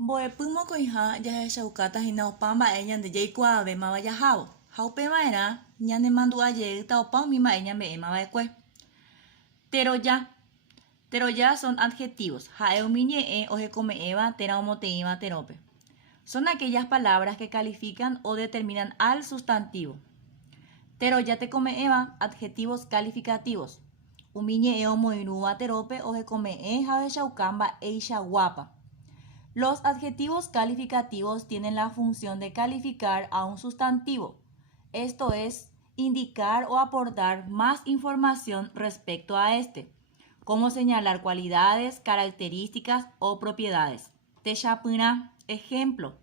Mbo'epýmo ko'ẽha jahechaukáta hína opa mba'e ñande jaikuaavémava jahávo ha upeva'erã ñanemandu'ajeýta opa umi mba'e ñame'ẽmava'ekue. Teroja. Teroja son adjetivos. Ha'e umi ñe'ẽ ohekome'ẽva térã omoteĩva terópe. Son aquellas palabras que califican o determinan al sustantivo. Teroja tekome'ẽva adjetivos calificativos. Umi ñe'ẽ omoirũva terópe ohekome'ẽ ha ohechauka mba'eichaguápa. Los adjetivos calificativos tienen la función de calificar a un sustantivo, esto es, indicar o aportar más información respecto a este, como señalar cualidades, características o propiedades. Techapýna, ejemplo,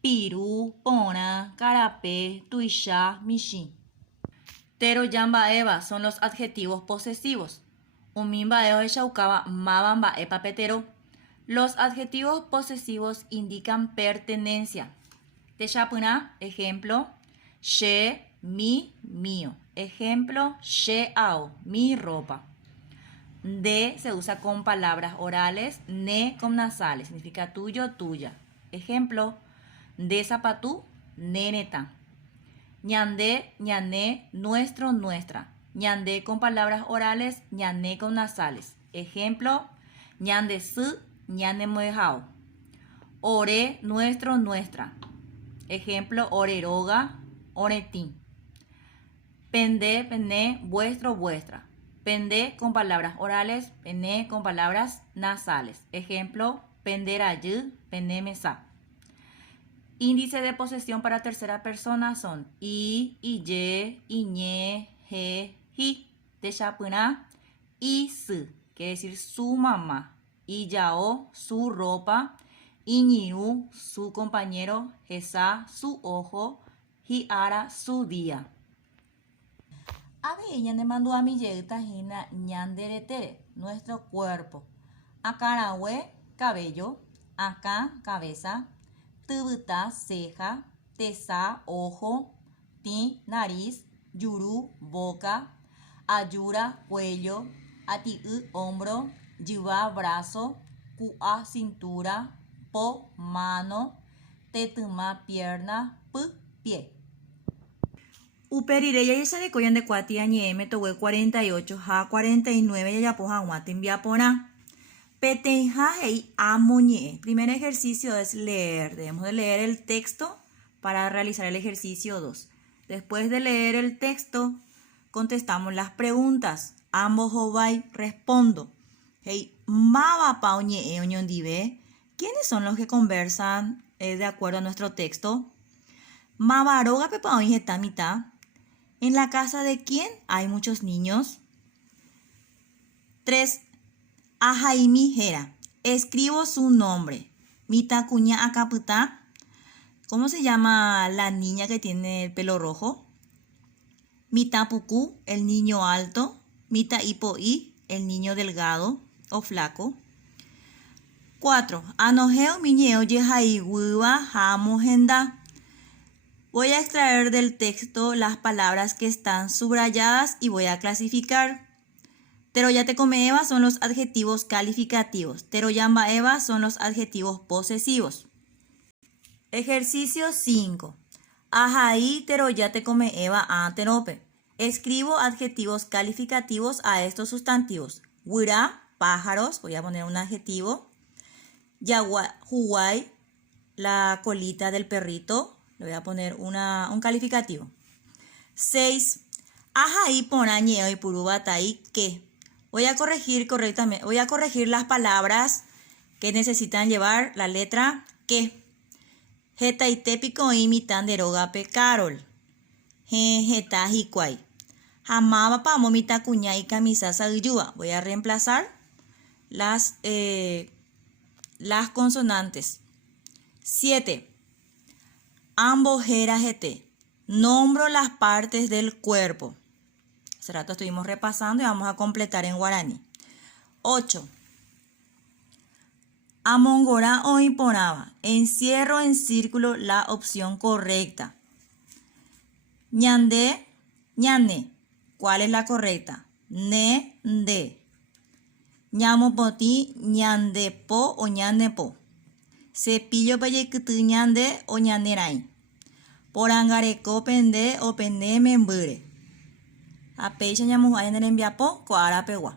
piru, porã, karapé, tuicha, michĩ. Teroja mba'éva son los adjetivos posesivos. Umi mba'e ohechaukáva máva mba'épa peteró. Los adjetivos posesivos indican pertenencia. Techapýna, ejemplo, che, mi, mío. Ejemplo, che ao, mi ropa. De se usa con palabras orales, ne con nasales, significa tuyo, tuya. Ejemplo, de zapatú, neneta. Ñande, ñané, nuestro, nuestra. Ñande con palabras orales, ñané con nasales. Ejemplo, ñande su, ñane moejao. Ore, nuestro, nuestra. Ejemplo, oreroga, oretín. Pende, pené, vuestro, vuestra. Pende con palabras orales, pené con palabras nasales. Ejemplo, penderayú, pené mesa. Índice de posesión para tercera persona son i, iye, iñe, je, ji. Techapýna, isu, quiere decir su mamá. Iyao, su ropa. Iñirũ, su compañero. Jesá, su ojo. Hi'ára, su día. Avei ñanemandu'amijeýta hína ñanderetere, nuestro cuerpo. Akãrague, cabello. Akã, cabeza. Tyvyta, ceja. Tesa, ojo. Tĩ, nariz. Juru, boca. Ajúra, cuello. Ati'y, hombro. Jyva, brazo. Ku'a, cintura. Po, mano. Tetymã, pierna. Py, pie. Uperire jahecharekói andekuaati añe'ẽme togue 48 ha 49 jajapo hag̃ua tembiaporã. Peteĩha he'i amo ñe'ẽ. Primer ejercicio es leer. Debemos de leer el texto para realizar el ejercicio 2. Después de leer el texto, contestamos las preguntas. Ambos hovai, respondo. He'i mávapa oñe'ẽ oñondive. ¿Quiénes son los que conversan de acuerdo a nuestro texto? Mavaróga pepa oĩ heta mitã. ¿En la casa de quién hay muchos niños? 3. Ahaimi hera. Escribo su nombre. Mitakuña akapytã. ¿Cómo se llama la niña que tiene el pelo rojo? Mitapuku, el niño alto. Mitaipo'i, el niño delgado o flaco. 4. Anoheo miñeo yehaigüýva ha amohenda. Voy a extraer del texto las palabras que están subrayadas y voy a clasificar. Teroja tekome'ẽva son los adjetivos calificativos. Teroja mba'éva son los adjetivos posesivos. Ejercicio 5. Ahai teroja tekome'ẽva a terópe. Escribo adjetivos calificativos a estos sustantivos. Guyra, pájaros, voy a poner un adjetivo. Juguay, la colita del perrito. Le voy a poner un calificativo. 6. Ahai porã ñe'õi puruvatai que. Voy a corregir correctamente. Voy a corregir las palabras que necesitan llevar la letra que. Hetaite pikoĩ mitã nde rógape Carol. Heta hikuái. Ha mávapa amo mitãkuña ikamisa sa'yjúva. Voy a reemplazar las consonantes. 7. Ambojera GT. Nombro las partes del cuerpo. Hace rato estuvimos repasando y vamos a completar en guaraní. 8. Amongora o imponaba. Encierro en círculo la opción correcta. Ñande, ñane. ¿Cuál es la correcta? Ne, de. Ñamopoti, ñandepo o ñanepo. cepillope jaikuty ñande oñanerãi. Porangarekópe nde opene membýre. Ha péicha ñamohu'ãi ne rembiapo ko ára pegua.